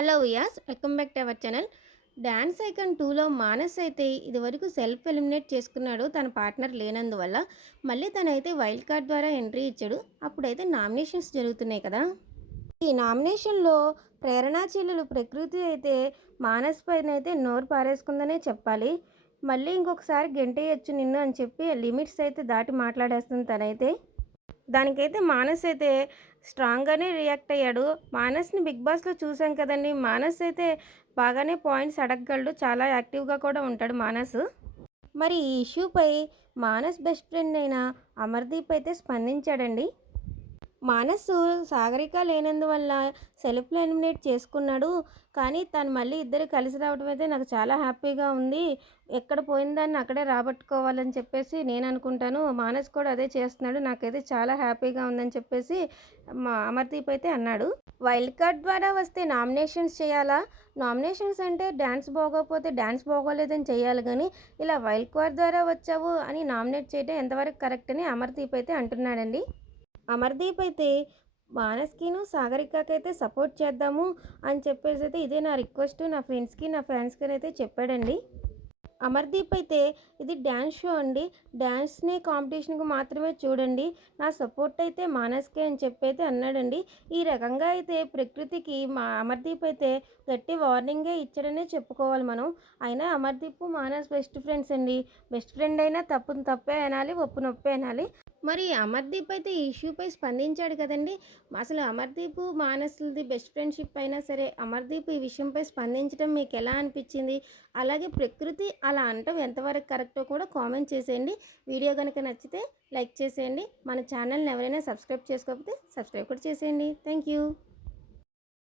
Hello viewers, welcome back to our channel. Dance icon 2లో మానస్ అయితే ఇదివరకు సెల్ఫ్ ఎలిమినేట్ చేసుకున్నాడు తన పార్ట్నర్ లేనందువల్ల. మళ్ళీ తనైతే వైల్డ్ కార్డ్ ద్వారా ఎంట్రీ ఇచ్చాడు. అప్పుడైతే నామినేషన్స్ జరుగుతున్నాయి కదా. ఈ నామినేషన్లో ప్రేరణా చెల్లెలు ప్రకృతి అయితే మానస్ పైన అయితే నోరు పారేసుకుందనే చెప్పాలి. మళ్ళీ ఇంకొకసారి గెంటేయచ్చు నిన్ను అని చెప్పి లిమిట్స్ అయితే దాటి మాట్లాడేస్తుంది తనైతే. దానికైతే మానస్ అయితే స్ట్రాంగ్‌గానే రియాక్ట్ అయ్యాడు. మానస్‌ని 'బిగ్ బాస్‌లో' చూసాం కదండీ! మానస్ అయితే బాగానే పాయింట్స్ అడగగలడు. చాలా యాక్టివ్‌గా కూడా ఉంటాడు మానస్. మరి ఈ ఇష్యూపై మానస్ బెస్ట్ ఫ్రెండ్ అయిన అమర్‌దీప్ అయితే స్పందించాడండి. మానసు సాగరిక లేనందువల్ల సెల్ఫ్ ఎలిమినేట్ చేసుకున్నాడు. కానీ తను మళ్ళీ ఇద్దరు కలిసి రావడం అయితే నాకు చాలా హ్యాపీగా ఉంది. ఎక్కడ పోయిన దాన్ని అక్కడే రాబట్టుకోవాలని చెప్పేసి నేను అనుకుంటాను. మానస్ కూడా అదే చేస్తున్నాడు. నాకైతే చాలా హ్యాపీగా ఉందని చెప్పేసి మా అమర్దీప్ అయితే అన్నాడు. వైల్డ్ కార్డ్ ద్వారా వస్తే నామినేషన్స్ చేయాలా? నామినేషన్స్ అంటే డ్యాన్స్ బాగోకపోతే డ్యాన్స్ బాగోలేదని చేయాలి కానీ ఇలా వైల్డ్ కార్డ్ ద్వారా వచ్చావు అని నామినేట్ చేయడం ఎంతవరకు కరెక్ట్ అని అమర్దీప్ అయితే అంటున్నాడండి. అమర్దీప్ అయితే మానస్‌కిను, సాగరికకైతే సపోర్ట్ చేద్దాము అని చెప్పేసి అయితే ఇదే నా రిక్వెస్ట్ నా ఫ్రెండ్స్‌కి, నా ఫ్యాన్స్‌కి అయితే చెప్పాడండి. అమర్దీప్ అయితే ఇది డ్యాన్స్ షో అండి. డ్యాన్స్‌ని కాంపిటీషన్‌కి మాత్రమే చూడండి. నా సపోర్ట్ అయితే మానస్‌కే అని చెప్పైతే అన్నాడండి. ఈ రకంగా అయితే ప్రకృతికి మా అమర్దీప్ అయితే గట్టి వార్నింగే ఇచ్చాడనే చెప్పుకోవాలి మనం. అయినా అమర్దీప్, మానస్ బెస్ట్ ఫ్రెండ్స్ అండి. బెస్ట్ ఫ్రెండ్ అయినా తప్పుని తప్పే అనాలి, ఒప్పుని ఒప్పే అనాలి. మరి అమర్దీప్ అయితే ఈ ఇష్యూపై స్పందించాడు కదండి. అసలు అమర్దీప్ మానస్‌లది బెస్ట్ ఫ్రెండ్‌షిప్ అయినా సరే అమర్దీప్ ఈ విషయంపై స్పందించడం మీకు ఎలా అనిపించింది? అలాగే ప్రకృతి అలా అనటం ఎంతవరకు కరెక్టో కూడా కామెంట్ చేసేయండి. వీడియో కనుక నచ్చితే లైక్ చేసేయండి. మన ఛానల్ని ఎవరైనా సబ్స్క్రైబ్ చేసుకోకపోతే సబ్స్క్రైబ్ కూడా చేసేయండి. Thank you.